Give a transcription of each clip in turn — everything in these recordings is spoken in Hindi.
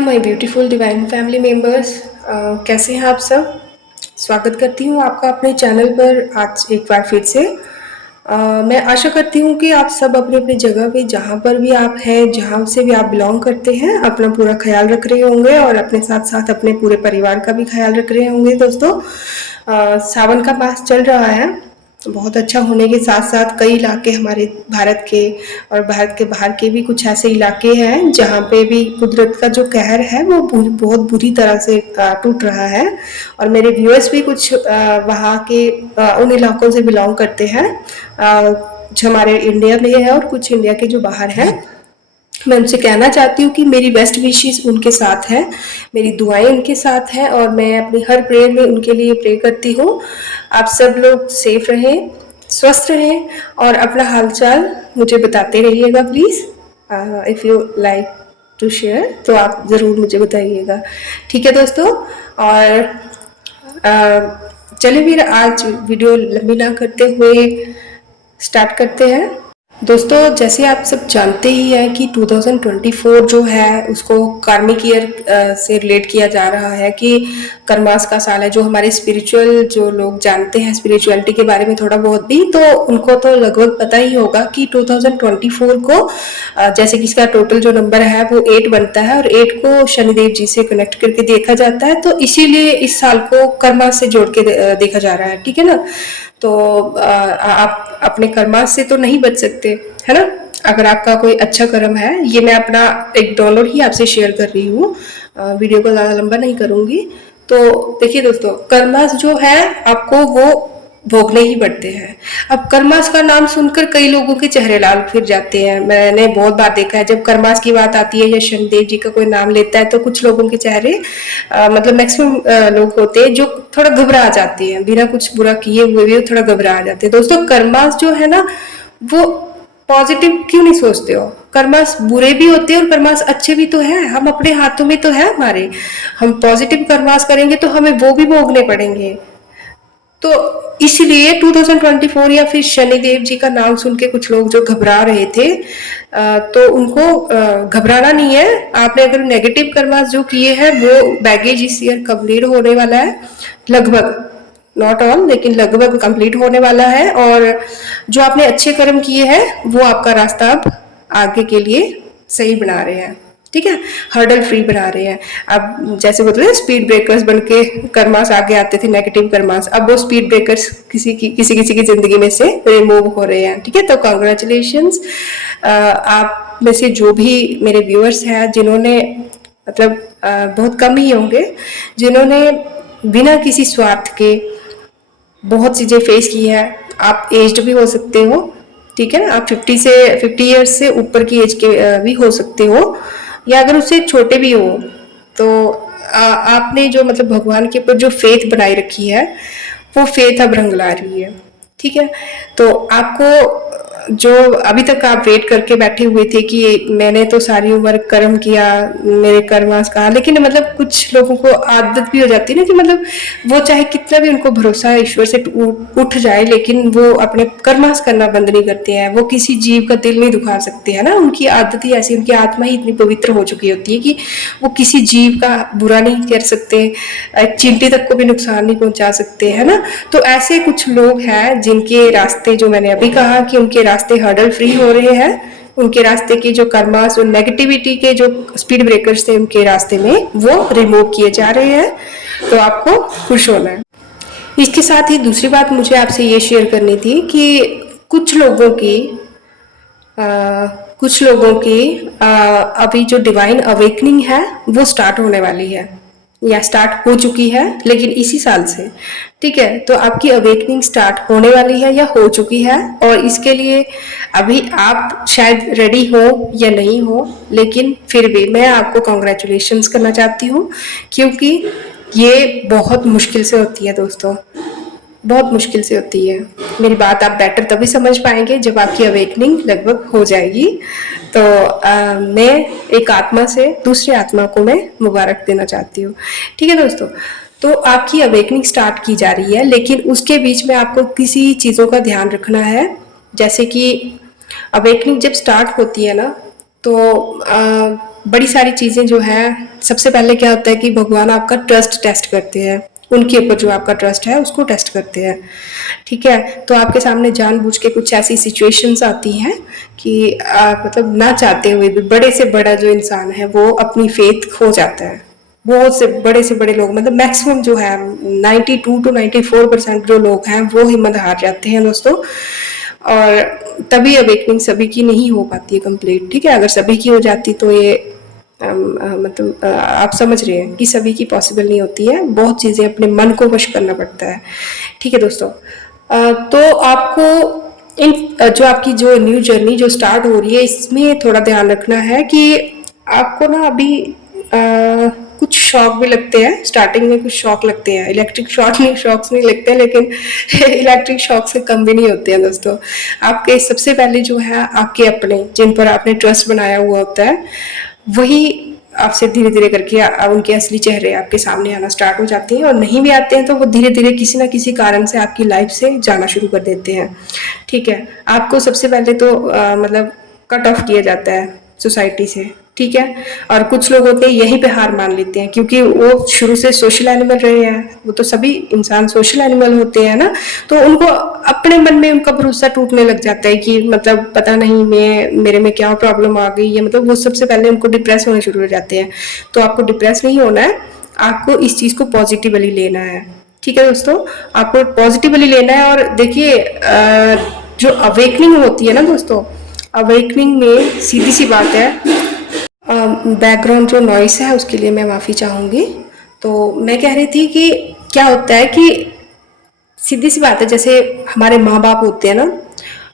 My beautiful divine family members. कैसे हैं आप सब। स्वागत करती हूँ आपका अपने चैनल पर आज एक बार फिर से। मैं आशा करती हूँ कि आप सब अपनी अपनी जगह पे जहाँ पर भी आप हैं, जहाँ से भी आप बिलोंग करते हैं, अपना पूरा ख्याल रख रहे होंगे और अपने साथ साथ अपने पूरे परिवार का भी ख्याल रख रहे होंगे। दोस्तों, सावन का मास चल रहा है। बहुत अच्छा होने के साथ साथ कई इलाके हमारे भारत के और भारत के बाहर के भी कुछ ऐसे इलाके हैं जहाँ पे भी कुदरत का जो कहर है वो बहुत बुरी तरह से टूट रहा है। और मेरे व्यूअर्स भी कुछ वहाँ के उन इलाकों से बिलोंग करते हैं जो हमारे इंडिया में है और कुछ इंडिया के जो बाहर हैं। मैं उनसे कहना चाहती हूँ कि मेरी बेस्ट विशेस उनके साथ है, मेरी दुआएं उनके साथ हैं और मैं अपनी हर प्रेयर में उनके लिए प्रे करती हूँ। आप सब लोग सेफ रहें, स्वस्थ रहें और अपना हालचाल मुझे बताते रहिएगा please. If you like to share तो आप ज़रूर मुझे बताइएगा, ठीक है दोस्तों। और चलिए फिर आज वीडियो लंबी ना करते हुए स्टार्ट करते हैं। दोस्तों, जैसे आप सब जानते ही हैं कि 2024 जो है उसको कार्मिक ईयर से रिलेट किया जा रहा है कि कर्मास का साल है। जो हमारे स्पिरिचुअल जो लोग जानते हैं स्पिरिचुअलिटी के बारे में थोड़ा बहुत भी, तो उनको तो लगभग पता ही होगा कि 2024 को जैसे कि इसका टोटल जो नंबर है वो 8 बनता है और 8 को शनिदेव जी से कनेक्ट करके देखा जाता है। तो इसीलिए इस साल को कर्मास से जोड़ के देखा जा रहा है, ठीक है ना। तो आप अपने कर्मास से तो नहीं बच सकते, है ना। अगर आपका कोई अच्छा कर्म है, ये मैं अपना एक डाउनलोड ही आपसे शेयर कर रही हूँ, वीडियो को ज़्यादा लंबा नहीं करूँगी। तो देखिए दोस्तों, कर्मास जो है आपको वो भोगने ही पड़ते हैं। अब कर्मास का नाम सुनकर कई लोगों के चेहरे लाल फिर जाते हैं। मैंने बहुत बार देखा है जब कर्मास की बात आती है या शनिदेव जी का कोई नाम लेता है तो कुछ लोगों के चेहरे मतलब मैक्सिमम लोग होते हैं जो थोड़ा घबरा जाते हैं, बिना कुछ बुरा किए हुए भी थोड़ा घबरा जाते हैं। दोस्तों, कर्मास जो है ना वो पॉजिटिव क्यों नहीं सोचते हो। कर्मास बुरे भी होते हैं और कर्मास अच्छे भी तो है, हम अपने हाथों में तो है हमारे। हम पॉजिटिव कर्मास करेंगे तो हमें वो भी भोगने पड़ेंगे। तो इसलिए 2024 या फिर शनिदेव जी का नाम सुन के कुछ लोग जो घबरा रहे थे, तो उनको घबराना नहीं है। आपने अगर नेगेटिव कर्मास जो किए हैं वो बैगेज इस ईयर कंप्लीट होने वाला है, लगभग, नॉट ऑल लेकिन लगभग कंप्लीट होने वाला है। और जो आपने अच्छे कर्म किए हैं वो आपका रास्ता अब आगे के लिए सही बना रहे हैं, ठीक है, हर्डल फ्री बना रहे हैं। अब जैसे बोलते हैं स्पीड ब्रेकर्स बन के कर्मास आगे आते थे नेगेटिव कर्मास, अब वो स्पीड ब्रेकर्स किसी की जिंदगी में से रिमूव हो रहे हैं, ठीक है। तो कॉन्ग्रेचुलेशंस आप में से जो भी मेरे व्यूअर्स हैं जिन्होंने मतलब बहुत कम ही होंगे जिन्होंने बिना किसी स्वार्थ के बहुत चीज़ें फेस की है। आप एज्ड भी हो सकते हो, ठीक है ना, आप 50 ईयर्स से ऊपर की एज के भी हो सकते हो, या अगर उससे छोटे भी हो तो आपने जो मतलब भगवान के ऊपर जो फेथ बनाई रखी है वो फेथ अब रंग ला रही है, ठीक है। तो आपको जो अभी तक आप वेट करके बैठे हुए थे कि मैंने तो सारी उम्र कर्म किया, मेरे कर्मास कहा, लेकिन मतलब कुछ लोगों को आदत भी हो जाती है ना कि मतलब वो चाहे कितना भी उनको भरोसा ईश्वर से उठ जाए लेकिन वो अपने कर्मास करना बंद नहीं करते हैं। वो किसी जीव का दिल नहीं दुखा सकते हैं ना, उनकी आदत ही ऐसी, उनकी आत्मा ही इतनी पवित्र हो चुकी होती है कि वो किसी जीव का बुरा नहीं कर सकते, एक चींटी तक को भी नुकसान नहीं पहुंचा सकते, है ना। तो ऐसे कुछ लोग हैं जिनके रास्ते, जो मैंने अभी कहा कि उनके रास्ते हर्डल फ्री हो रहे हैं, उनके रास्ते के जो कर्मास और नेगेटिविटी के जो स्पीड ब्रेकर्स थे उनके रास्ते में वो रिमूव किए जा रहे हैं। तो आपको खुश होना है। इसके साथ ही दूसरी बात मुझे आपसे ये शेयर करनी थी कि कुछ लोगों की अभी जो डिवाइन अवेकनिंग है वो स्टार्ट होने वाली है या स्टार्ट हो चुकी है, लेकिन इसी साल से, ठीक है। तो आपकी अवेकनिंग स्टार्ट होने वाली है या हो चुकी है, और इसके लिए अभी आप शायद रेडी हो या नहीं हो, लेकिन फिर भी मैं आपको कॉन्ग्रेचुलेशंस करना चाहती हूँ, क्योंकि ये बहुत मुश्किल से होती है दोस्तों, बहुत मुश्किल से होती है। मेरी बात आप बेटर तभी समझ पाएंगे जब आपकी अवेकनिंग लगभग हो जाएगी। तो मैं एक आत्मा से दूसरी आत्मा को मैं मुबारक देना चाहती हूँ, ठीक है दोस्तों। तो आपकी अवेकनिंग स्टार्ट की जा रही है, लेकिन उसके बीच में आपको किसी चीज़ों का ध्यान रखना है। जैसे कि अवेकनिंग जब स्टार्ट होती है ना तो बड़ी सारी चीज़ें जो हैं, सबसे पहले क्या होता है कि भगवान आपका ट्रस्ट टेस्ट करते हैं, उनके ऊपर जो आपका ट्रस्ट है उसको टेस्ट करते हैं। ठीक है, तो आपके सामने जानबूझ के कुछ ऐसी सिचुएशंस आती हैं कि मतलब ना चाहते हुए भी बड़े से बड़ा जो इंसान है वो अपनी फेथ खो जाता है। बहुत से बड़े लोग, मतलब मैक्सिमम जो है 92 to 94% जो लोग हैं वो हिम्मत हार जाते हैं दोस्तों। और तभी अवेकनिंग सभी की नहीं हो पाती है कंप्लीट। ठीक है, अगर सभी की हो जाती तो ये मतलब आप समझ रहे हैं कि सभी की पॉसिबल नहीं होती है, बहुत चीज़ें अपने मन को वश करना पड़ता है। ठीक है दोस्तों, तो आपको इन जो आपकी जो न्यू जर्नी जो स्टार्ट हो रही है इसमें थोड़ा ध्यान रखना है कि आपको ना अभी कुछ शॉक भी लगते हैं, स्टार्टिंग में कुछ शॉक लगते हैं, इलेक्ट्रिक शॉक्स नहीं लगते, लेकिन इलेक्ट्रिक शॉक से कम भी नहीं होते हैं दोस्तों। आपके सबसे पहले जो है आपके अपने, जिन पर आपने ट्रस्ट बनाया हुआ होता है, वही आपसे धीरे धीरे करके उनके असली चेहरे आपके सामने आना स्टार्ट हो जाते हैं, और नहीं भी आते हैं तो वो धीरे धीरे किसी ना किसी कारण से आपकी लाइफ से जाना शुरू कर देते हैं। ठीक है, आपको सबसे पहले तो मतलब कट ऑफ किया जाता है सोसाइटी से। ठीक है, और कुछ लोग होते हैं यहीं पे हार मान लेते हैं, क्योंकि वो शुरू से सोशल एनिमल रहे हैं, वो तो सभी इंसान सोशल एनिमल होते हैं ना, तो उनको अपने मन में उनका भरोसा टूटने लग जाता है कि मतलब पता नहीं मेरे में क्या प्रॉब्लम आ गई है, मतलब वो सबसे पहले उनको डिप्रेस होने शुरू हो जाते हैं। तो आपको डिप्रेस नहीं होना है, आपको इस चीज़ को पॉजिटिवली लेना है। ठीक है दोस्तों, आपको पॉजिटिवली लेना है। और देखिए जो अवेकनिंग होती है ना दोस्तों, अवेकनिंग में सीधी सी बात है, बैकग्राउंड जो नॉइस है उसके लिए मैं माफ़ी चाहूँगी। तो मैं कह रही थी कि क्या होता है कि सीधी सी बात है, जैसे हमारे माँ बाप होते हैं ना,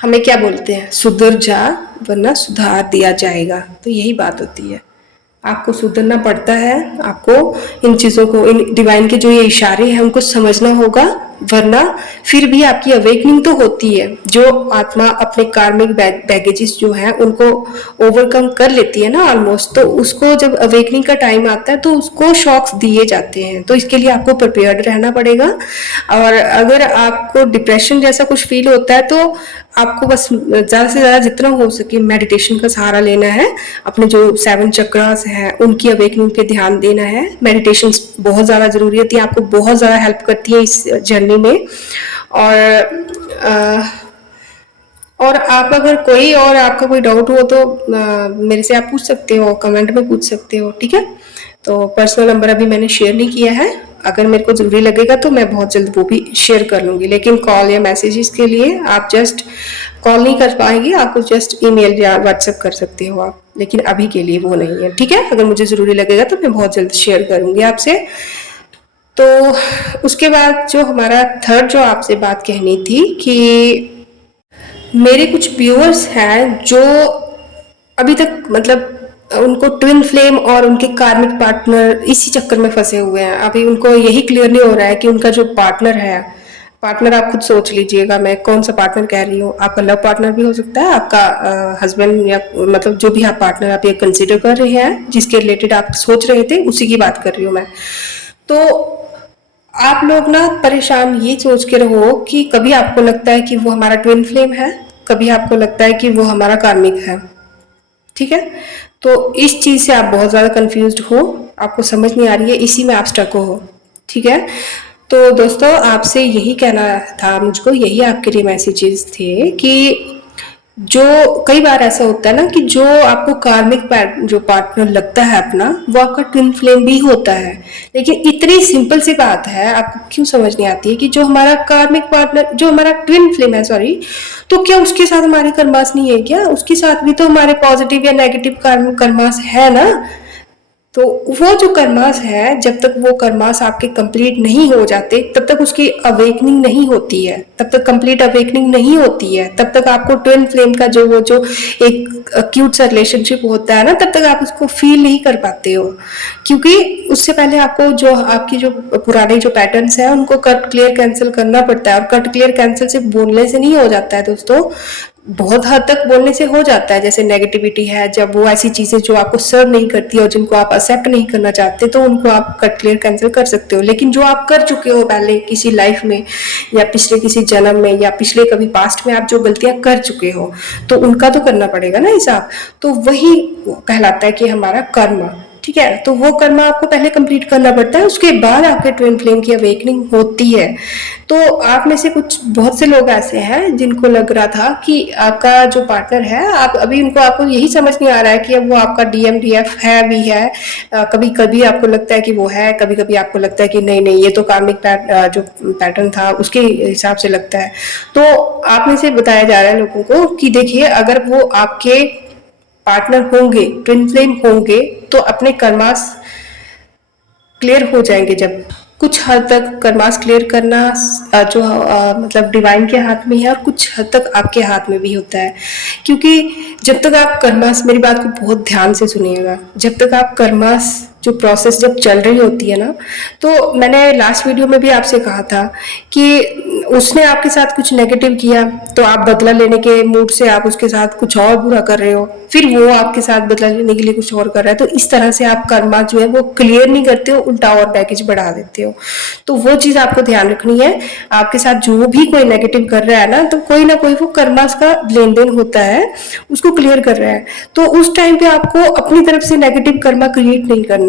हमें क्या बोलते हैं, सुधर जा वरना सुधार दिया जाएगा। तो यही बात होती है, आपको सुधरना पड़ता है, आपको इन चीज़ों को, इन डिवाइन के जो ये इशारे हैं उनको समझना होगा, वरना फिर भी आपकी अवेकनिंग तो होती है। जो आत्मा अपने कार्मिक बैगेजेस जो हैं उनको ओवरकम कर लेती है ना ऑलमोस्ट, तो उसको जब अवेकनिंग का टाइम आता है तो उसको शॉक्स दिए जाते हैं। तो इसके लिए आपको प्रिपेयर्ड रहना पड़ेगा। और अगर आपको डिप्रेशन जैसा कुछ फील होता है तो आपको बस ज़्यादा से ज़्यादा जितना हो सके मेडिटेशन का सहारा लेना है। अपने जो 7 चक्रास हैं उनकी अवेकनिंग पे ध्यान देना है। मेडिटेशन बहुत ज़्यादा ज़रूरी होती है, आपको बहुत ज़्यादा हेल्प करती है इस जर्नी में। और आप अगर कोई और आपका कोई डाउट हो तो मेरे से आप पूछ सकते हो, कमेंट में पूछ सकते हो। ठीक है, तो पर्सनल नंबर अभी मैंने शेयर नहीं किया है, अगर मेरे को ज़रूरी लगेगा तो मैं बहुत जल्द वो भी शेयर कर लूँगी। लेकिन कॉल या मैसेजेस के लिए आप जस्ट कॉल नहीं कर पाएंगे, आपको जस्ट ईमेल या व्हाट्सएप कर सकते हो आप, लेकिन अभी के लिए वो नहीं है। ठीक है, अगर मुझे ज़रूरी लगेगा तो मैं बहुत जल्द शेयर करूँगी आपसे। तो उसके बाद जो हमारा थर्ड जो आपसे बात कहनी थी कि मेरे कुछ व्यूअर्स हैं जो अभी तक मतलब उनको ट्विन फ्लेम और उनके कार्मिक पार्टनर इसी चक्कर में फंसे हुए हैं। अभी उनको यही क्लियर नहीं हो रहा है कि उनका जो पार्टनर है, पार्टनर आप खुद सोच लीजिएगा मैं कौन सा पार्टनर कह रही हूँ। आपका लव पार्टनर भी हो सकता है, आपका हस्बैंड, या मतलब जो भी आप पार्टनर आप ये कंसिडर कर रहे हैं, जिसके रिलेटेड आप सोच रहे थे, उसी की बात कर रही हूँ मैं। तो आप लोग ना परेशान ये सोच के रहो कि कभी आपको लगता है कि वो हमारा ट्विन फ्लेम है, कभी आपको लगता है कि वो हमारा कार्मिक है। ठीक है, तो इस चीज़ से आप बहुत ज़्यादा कंफ्यूज्ड हो, आपको समझ नहीं आ रही है, इसी में आप स्टक हो। ठीक है, तो दोस्तों आपसे यही कहना था मुझको, यही आपके लिए मैसेजेस थे कि जो कई बार ऐसा होता है ना कि जो आपको कार्मिक जो पार्टनर लगता है अपना, वो आपका ट्विन फ्लेम भी होता है। लेकिन इतनी सिंपल सी बात है, आपको क्यों समझ नहीं आती है कि जो हमारा कार्मिक पार्टनर, जो हमारा ट्विन फ्लेम है, सॉरी, तो क्या उसके साथ हमारे कर्मास नहीं है क्या? उसके साथ भी तो हमारे पॉजिटिव या नेगेटिव कर्मास है ना। तो वो जो कर्मास है, जब तक वो कर्मास आपके कंप्लीट नहीं हो जाते तब तक उसकी अवेकनिंग नहीं होती है, तब तक कंप्लीट अवेकनिंग नहीं होती है, तब तक आपको ट्विन फ्लेम का जो वो जो एक क्यूट सा रिलेशनशिप होता है ना, तब तक आप उसको फील नहीं कर पाते हो। क्योंकि उससे पहले आपको जो आपकी जो पुराने जो पैटर्न्स है उनको कट क्लियर कैंसिल करना पड़ता है, और कट क्लियर कैंसिल सिर्फ बोलने से नहीं हो जाता है दोस्तों। बहुत हद तक बोलने से हो जाता है, जैसे नेगेटिविटी है, जब वो ऐसी चीजें जो आपको सर्व नहीं करती और जिनको आप एक्सेप्ट नहीं करना चाहते, तो उनको आप कट क्लियर कैंसिल कर सकते हो। लेकिन जो आप कर चुके हो पहले किसी लाइफ में या पिछले किसी जन्म में या पिछले कभी पास्ट में आप जो गलतियां कर चुके हो, तो उनका तो करना पड़ेगा ना हिसाब। तो वही कहलाता है कि हमारा कर्म। ठीक है, तो वो कर्म आपको पहले कंप्लीट करना पड़ता है, उसके बाद आपके ट्विन फ्लेम की अवेकनिंग होती है। तो आप में से कुछ बहुत से लोग ऐसे हैं जिनको लग रहा था कि आपका जो पार्टनर है, आप अभी उनको आपको यही समझ नहीं आ रहा है कि अब वो आपका डीएमडीएफ है भी है। कभी कभी आपको लगता है कि वो है, कभी कभी आपको लगता है कि नहीं नहीं ये तो कार्मिक जो पैटर्न था उसके हिसाब से लगता है। तो आप में से बताया जा रहा है लोगों को कि देखिए, अगर वो आपके पार्टनर होंगे, ट्विन फ्लेम होंगे, तो अपने कर्मास क्लियर हो जाएंगे। जब कुछ हद तक कर्मास क्लियर करना जो मतलब डिवाइन के हाथ में है, और कुछ हद तक आपके हाथ में भी होता है। क्योंकि जब तक आप कर्मास, मेरी बात को बहुत ध्यान से सुनिएगा, जब तक आप कर्मास जो प्रोसेस जब चल रही होती है ना, तो मैंने लास्ट वीडियो में भी आपसे कहा था कि उसने आपके साथ कुछ नेगेटिव किया, तो आप बदला लेने के मूड से आप उसके साथ कुछ और बुरा कर रहे हो, फिर वो आपके साथ बदला लेने के लिए कुछ और कर रहा है। तो इस तरह से आप कर्मा जो है वो क्लियर नहीं करते हो, उल्टा और पैकेज बढ़ा देते हो। तो वो चीज आपको ध्यान रखनी है। आपके साथ जो भी कोई नेगेटिव कर रहा है ना, तो कोई ना कोई वो कर्मास का लेन देन होता है, उसको क्लियर कर रहा है। तो उस टाइम पे आपको अपनी तरफ से नेगेटिव कर्मा क्रिएट नहीं करना है।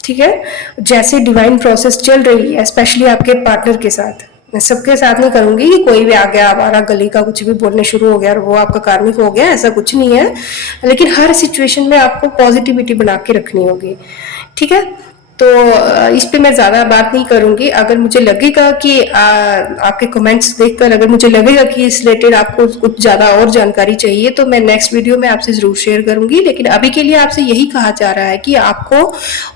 ठीक है, जैसे डिवाइन प्रोसेस चल रही है, स्पेशली आपके पार्टनर के साथ, मैं सबके साथ नहीं करूंगी कि कोई भी आ गया हमारा गली का कुछ भी बोलने शुरू हो गया और वो आपका कार्मिक हो गया, ऐसा कुछ नहीं है। लेकिन हर सिचुएशन में आपको पॉजिटिविटी बना के रखनी होगी। ठीक है, तो इस पे मैं ज़्यादा बात नहीं करूंगी। अगर मुझे लगेगा कि आपके कमेंट्स देखकर अगर मुझे लगेगा कि इस रिलेटेड आपको कुछ ज़्यादा और जानकारी चाहिए, तो मैं नेक्स्ट वीडियो में आपसे ज़रूर शेयर करूंगी। लेकिन अभी के लिए आपसे यही कहा जा रहा है कि आपको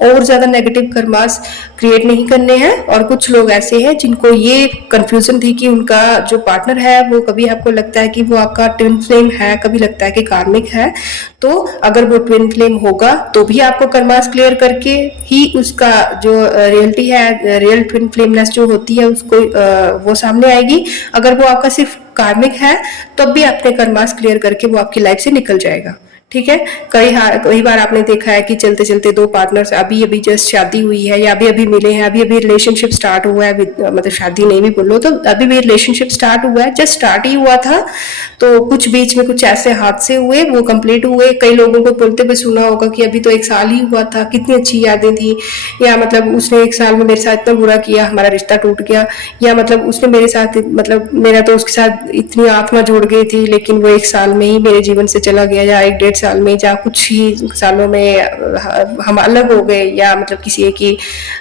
और ज़्यादा नेगेटिव कर्मास क्रिएट नहीं करने हैं। और कुछ लोग ऐसे हैं जिनको ये कंफ्यूजन थी कि उनका जो पार्टनर है वो, कभी आपको लगता है कि वो आपका ट्विन फ्लेम है, कभी लगता है कि कार्मिक है। तो अगर वो ट्विन फ्लेम होगा तो भी आपको कर्मास क्लियर करके ही उसका जो रियलिटी है, रियल ट्विन फ्लेमनेस जो होती है, उसको वो सामने आएगी। अगर वो आपका सिर्फ कार्मिक है, तब भी अपने कर्मास क्लियर करके वो आपकी लाइफ से निकल जाएगा। ठीक है, कई बार आपने देखा है कि चलते चलते दो पार्टनर्स अभी अभी जस्ट शादी हुई है या अभी अभी मिले हैं, अभी अभी रिलेशनशिप स्टार्ट हुआ है, मतलब शादी नहीं भी बोलो तो अभी भी रिलेशनशिप स्टार्ट हुआ है, जस्ट स्टार्ट ही हुआ था। तो कुछ बीच में कुछ ऐसे हादसे हुए, वो कंप्लीट हुए। कई लोगों को बोलते हुए सुना होगा कि अभी तो 1 साल ही हुआ था, कितनी अच्छी यादें थी, या मतलब उसने 1 साल में मेरे साथ इतना बुरा किया, हमारा रिश्ता टूट गया, या मतलब उसने मेरे साथ, मतलब मेरा तो उसके साथ इतनी आत्मा जुड़ गई थी, लेकिन वो 1 साल में ही मेरे जीवन से चला गया, या 1-1.5 साल में, या कुछ ही सालों में हम अलग हो गए, या मतलब किसी एक ही,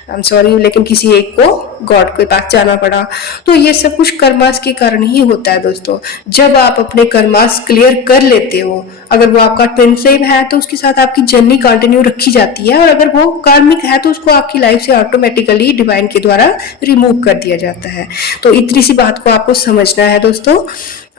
आई एम सॉरी, लेकिन किसी एक को गॉड के पास जाना पड़ा। तो ये सब कुछ कर्मास के कारण ही होता है दोस्तों। जब आप अपने कर्मास क्लियर कर लेते हो, अगर वो आपका ट्विन फ्लेम है तो उसके साथ आपकी जर्नी कंटिन्यू रखी जाती है, और अगर वो कार्मिक है तो उसको आपकी लाइफ से ऑटोमेटिकली डिवाइन के द्वारा रिमूव कर दिया जाता है। तो इतनी सी बात को आपको समझना है दोस्तों।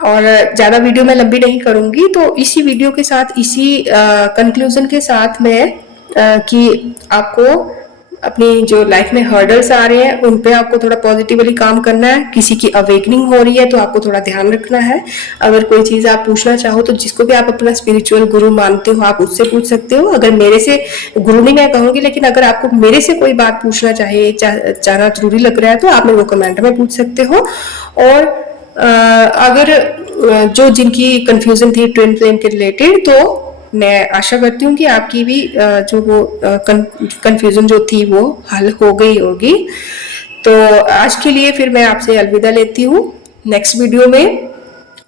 और ज़्यादा वीडियो मैं लंबी नहीं करूंगी, तो इसी वीडियो के साथ, इसी कंक्लूजन के साथ मैं कि आपको अपनी जो लाइफ में हर्डल्स आ रहे हैं उन पे आपको थोड़ा पॉजिटिवली काम करना है। किसी की अवेकनिंग हो रही है तो आपको थोड़ा ध्यान रखना है। अगर कोई चीज़ आप पूछना चाहो तो जिसको भी आप अपना स्पिरिचुअल गुरु मानते हो आप उससे पूछ सकते हो। अगर मेरे से, गुरु नहीं मैं कहूँगी, लेकिन अगर आपको मेरे से कोई बात पूछना चाहना जरूरी लग रहा है तो आप मेरे को कमेंट में पूछ सकते हो। और अगर जो जिनकी कंफ्यूजन थी ट्विन फ्लेम के रिलेटेड, तो मैं आशा करती हूँ कि आपकी भी जो वो कंफ्यूजन जो थी वो हल हो गई होगी। तो आज के लिए फिर मैं आपसे अलविदा लेती हूँ। नेक्स्ट वीडियो में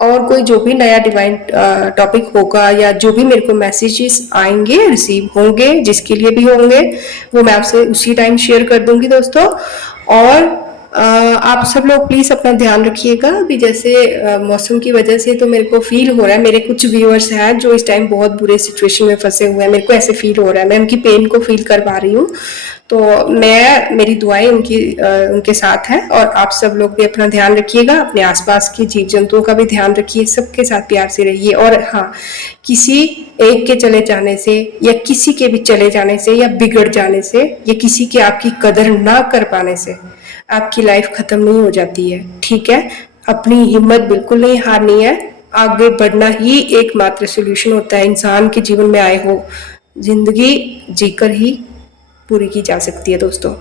और कोई जो भी नया डिवाइन टॉपिक होगा, या जो भी मेरे को मैसेजेस आएंगे, रिसीव होंगे, जिसके लिए भी होंगे, वो मैं आपसे उसी टाइम शेयर कर दूंगी दोस्तों। और आप सब लोग प्लीज़ अपना ध्यान रखिएगा। अभी जैसे मौसम की वजह से तो मेरे को फील हो रहा है, मेरे कुछ व्यूअर्स हैं जो इस टाइम बहुत बुरे सिचुएशन में फंसे हुए हैं, मेरे को ऐसे फील हो रहा है, मैं उनकी पेन को फील कर पा रही हूँ। तो मेरी दुआएं उनके साथ हैं। और आप सब लोग भी अपना ध्यान रखिएगा, अपने आसपास के जीव जंतुओं का भी ध्यान रखिए, सबके साथ प्यार से रहिए। और हाँ, किसी एक के चले जाने से, या किसी के भी चले जाने से, या बिगड़ जाने से, या किसी की आपकी कदर ना कर पाने से आपकी लाइफ खत्म नहीं हो जाती है। ठीक है, अपनी हिम्मत बिल्कुल नहीं हारनी है। आगे बढ़ना ही एकमात्र सॉल्यूशन होता है। इंसान के जीवन में आए हो जिंदगी जीकर ही पूरी की जा सकती है दोस्तों।